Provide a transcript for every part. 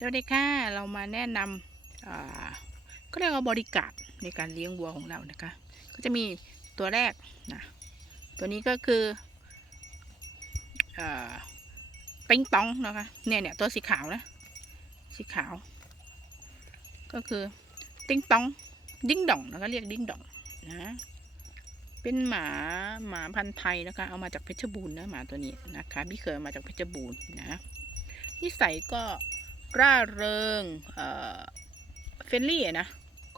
สวัสดีค่ะเรามาแนะนำก็เรียกว่าบริการในการเลี้ยงวัวของเรานะคะ ก็จะมีตัวแรกนะตัวนี้ก็คืออ่าปิงตองนะคะเนี่ยเนี่ยตัวสีขาวนะสีขาว ก็คือติ้งตองดิ้งดองนะคะเรียกดิ้งดองนะเป็นหมาหมาพันธุ์ไทยนะคะ เอามาจากเพชรบูรณ์นะหมาตัวนี้นะคะพี่เคยเอามาจากเพชรบูรณ์นะนิสัยก็ ร่าเริงเอ่อเฟรนลี่อะนะ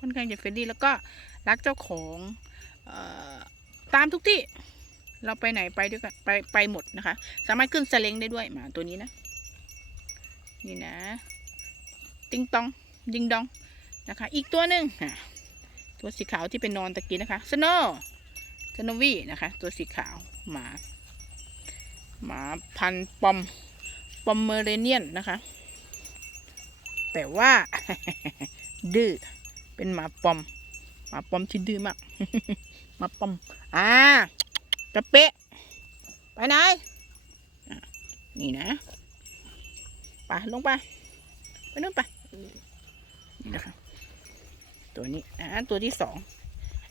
ค่อนข้างจะเฟรนลี่แล้วก็รักเจ้าของเออตามทุกที่เราไปไหนไปด้วยกันไปไปหมดนะคะ สามารถขึ้นสเล้งได้ด้วยหมาตัวนี้นะนี่นะ ติงตองดิงดองนะคะ อีกตัวหนึ่งตัวสีขาวที่เป็นนอนตะกี้นะคะสโนสโนวี่นะคะ ตัวสีขาวหมา หมาพันปอมปอมเมเรเนียนนะคะ แต่ว่าดื้อเป็นหมาปอม หมาปอมที่ดื้อมากหมาปอม อ่าจะเปะไปไหนนี่นะไปลงไปไปนู่นไปนี่นะคะตัวนี้อ่าตัวที่สอง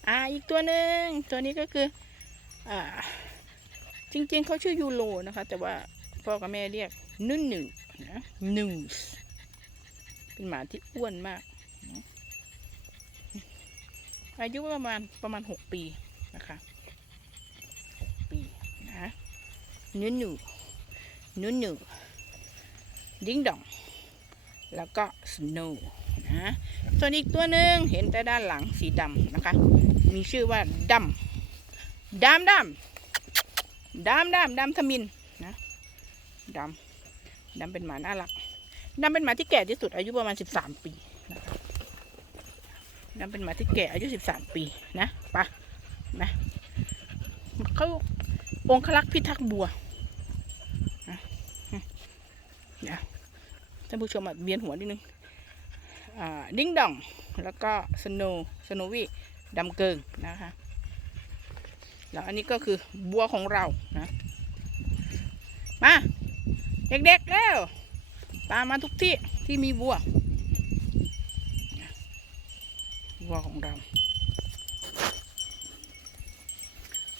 อ่าอีกตัวหนึ่งตัวนี้ก็คืออ่าจริงๆเขาชื่อยูโรนะคะ แต่ว่าพ่อกับแม่เรียกนุ่นหนึ่งนะนูส เป็นหมาที่อ้วนมาก อายุประมาณประมาณหกปีนะคะหกปีนะนุ่นหนึ่งนุ่นหนึ่งดิ้งดอง แล้วก็สโนว์นะส่วนอีกตัวหนึ่งเห็นแต่ด้านหลังสีดำนะคะ มีชื่อว่าดำดำดำดำดำดำทมินนะดำดำเป็นหมาน่ารัก ดำเป็นหมาที่แก่ที่สุดอายุประมาณสิบสามปีนะคะดำเป็นหมาที่แก่อายุสิบสามปีนะปะนะเขาองคลักษ์พิทักษ์บัวนะเดี๋ยท่านผู้ชมอาเวียนหัวนิดนึงอ่าดิ้งดอง แล้วก็สโนสโนวี่ดำเกิงนะคะ แล้วอันนี้ก็คือบัวของเรานะ มา เด็กๆแล้ว ตามมาทุกที่ที่มีบัวบัวของเรา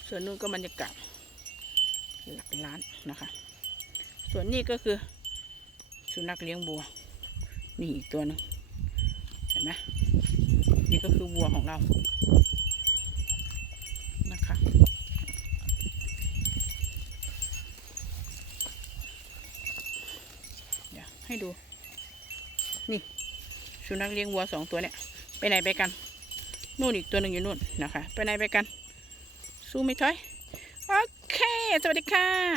ส่วนนู้นก็บรรยากาศหลักล้านนะคะ ส่วนนี้ก็คือ สุนัขเลี้ยงวัว นี่อีกตัวหนึงเห็นไหมนี่ก็คือวัวของเรา นะคะ เดี๋ยว ให้ดู นี่สุนัขเลี้ยงวัวสองตัวเนี่ย ไปไหนไปกันนู่นอีกตัวหนึ่งอยู่นู่นนะคะ ไปไหนไปกัน สู้ไม่ถอย โอเค สวัสดีค่ะ